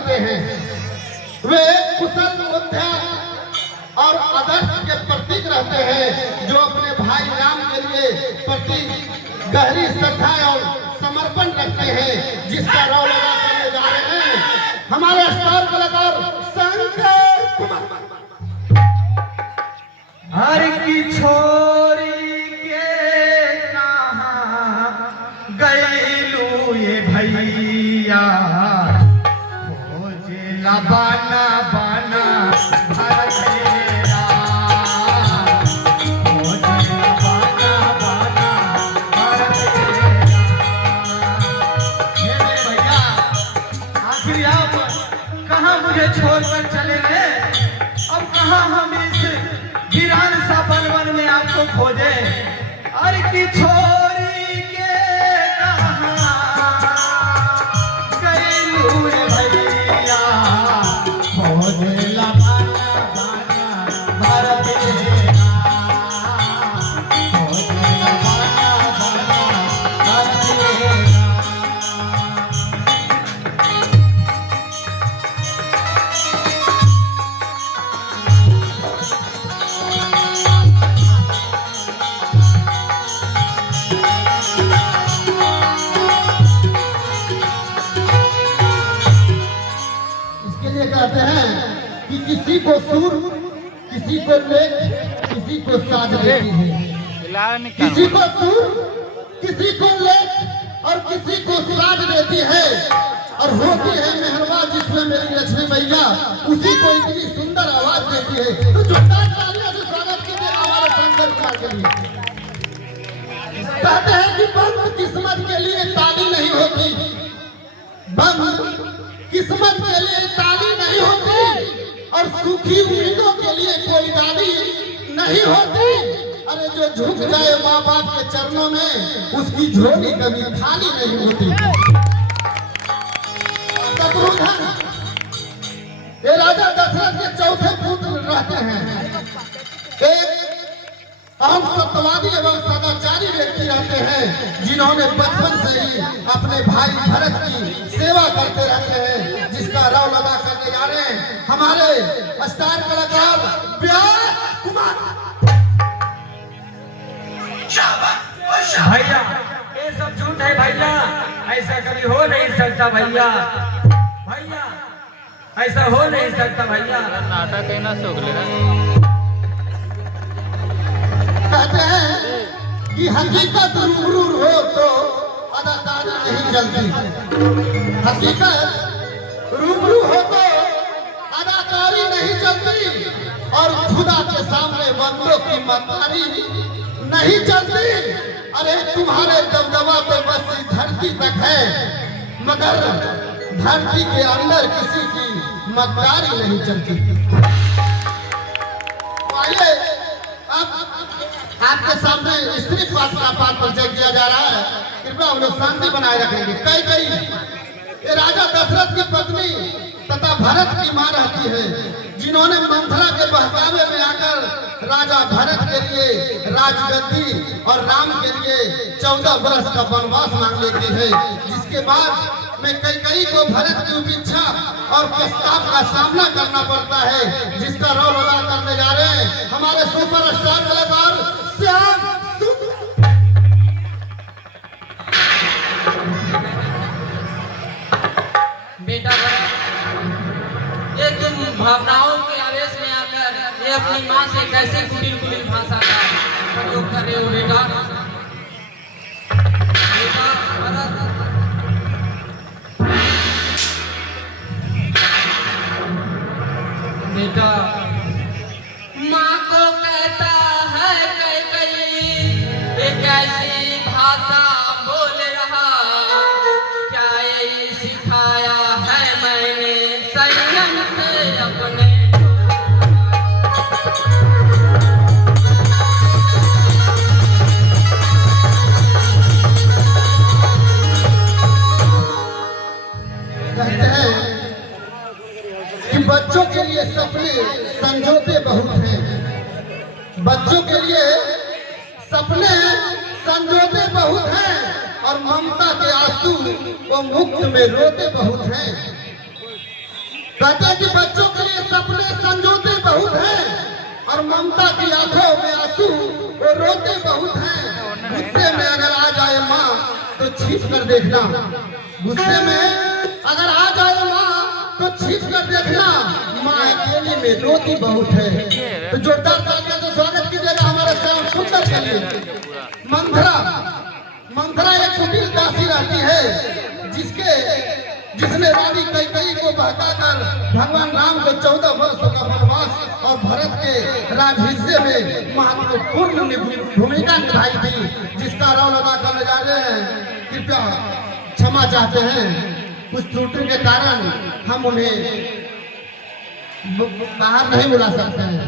रहते हैं। वे कुशल योद्धा और आदर्श के प्रतीक रहते हैं, जो अपने भाई राम के लिए प्रति गहरी श्रद्धा और समर्पण रखते हैं, जिसका रौलगा करने जा रहे हैं हमारे स्टार कलाकार शंकर कुमार। हर की छोरी के कहाँ गईलू ये भैया, खोजेला बाना बाना घर तेरा, खोजेला बाना बाना घर तेरा। मेरे भैया आखिर आप कहाँ मुझे छोड़कर चले गए, अब कहाँ हम इस वीरान सा बन में आपको खोजे। अरे की छोरी के कहाँ गईलू ये भैया, खोजेला बाना बाना घर तेरा, खोजेला बाना बाना घर तेरा। कहते हैं कि किसी को सुर, किसी को लेख, किसी को साज देती है। किसी को सुर, किसी को लेख और किसी को साज देती है। और होती है मेहरबा जिसमें मेरी लक्ष्मी मैया, उसी को इतनी सुंदर आवाज देती है। तो जोरदार तालियां से स्वागत कीजिए हमारे शंकर कुमार के लिए। कहते हैं कि बंद किस्मत के लिए ताली नहीं होती, बंद किस्मत के लिए ताली नहीं होती, और सूखी उम्मीदों के लिए कोई डाली नहीं होती। अरे जो झुक जाए माँ बाप के चरणों में, उसकी झोली कभी खाली नहीं होती। शत्रुघ्न ये राजा दशरथ के चौथे पुत्र रहते हैं। एक अहम सत्यवादी एवं सदाचारी व्यक्ति रहते हैं, जिन्होंने बचपन से ही अपने भाई भरत की सेवा करते रहते हैं, जिसका रौलगा करने जा रहे हैं हमारे स्टार कलाकार व्यास कुमार। भैया ये सब झूठ है भैया, ऐसा कभी हो नहीं सकता भैया, भैया ऐसा हो नहीं सकता भैया। नाटक है ना सोगले कहते हैं कि हकीकत रूबरू हो तो अदाकारी नहीं चलती, हकीकत रूबरू हो तो अदाकारी नहीं चलती, और खुदा के सामने बंदों की मक्कारी नहीं चलती। अरे तुम्हारे दबदबा तो बस इस धरती तक है, मगर धरती के अंदर किसी की मक्कारी नहीं चलती। आइए आपके सामने स्त्री पात्र का पाठ परिचय किया जा रहा है, कृपया हम लोग शांति बनाए रखेंगे। कई ये राजा दशरथ की पत्नी तथा भरत की मां रहती है, जिन्होंने मंथरा के बहकावे में आकर राजा भरत के लिए राजगद्दी और राम के लिए 14 वर्ष का वनवास मांग लेती है, जिसके बाद में कई को भरत की उपेक्षा और प्रस्ताव का सामना करना पड़ता है, जिसका रोल अदा करने जा रहे हैं हमारे सुपरस्टार कलाकार श्याम। बेटा ये तुम भावनाओं के आवेश में आकर ये अपनी माँ से कैसे कुटिल भाषा का प्रयोग कर रहे हो बेटा? बेटा माँ को कहता है कई एक ऐसी भाषा बोल रहा, क्या यही सिखाया है मैंने संयम से अपने। कहते हैं कि बच्चों के लिए सपने संजोते बहुत हैं, बच्चों के लिए सपने संजोते बहुत हैं, और ममता के आंसू वो मुक्त में रोते बहुत हैं। कहते हैं कि बच्चों के लिए सपने संजोते बहुत हैं और ममता की आंखों में आंसू वो रोते बहुत हैं। गुस्से में अगर आ जाए माँ तो छिप कर देखना, गुस्से में अगर आ जाए माँ तो छिप कर देखना, माँ अकेली में रोती बहुत है। तो जोरदार तालियों से स्वागत कीजिएगा हमारे श्याम सुंदर के लिए। मंथरा एक कुटिल दासी रहती है जिसने रानी कैकेयी को बहकाकर भगवान राम को 14 वर्षों का वनवास और भरत के राजहिस्से में महत्वपूर्ण भूमिका निभाई थी, जिसका रौल अदा करने जा रहे हैं। कृपया क्षमा चाहते हैं, कुछ त्रुटि के कारण हम उन्हें बाहर नहीं बुला सकते हैं।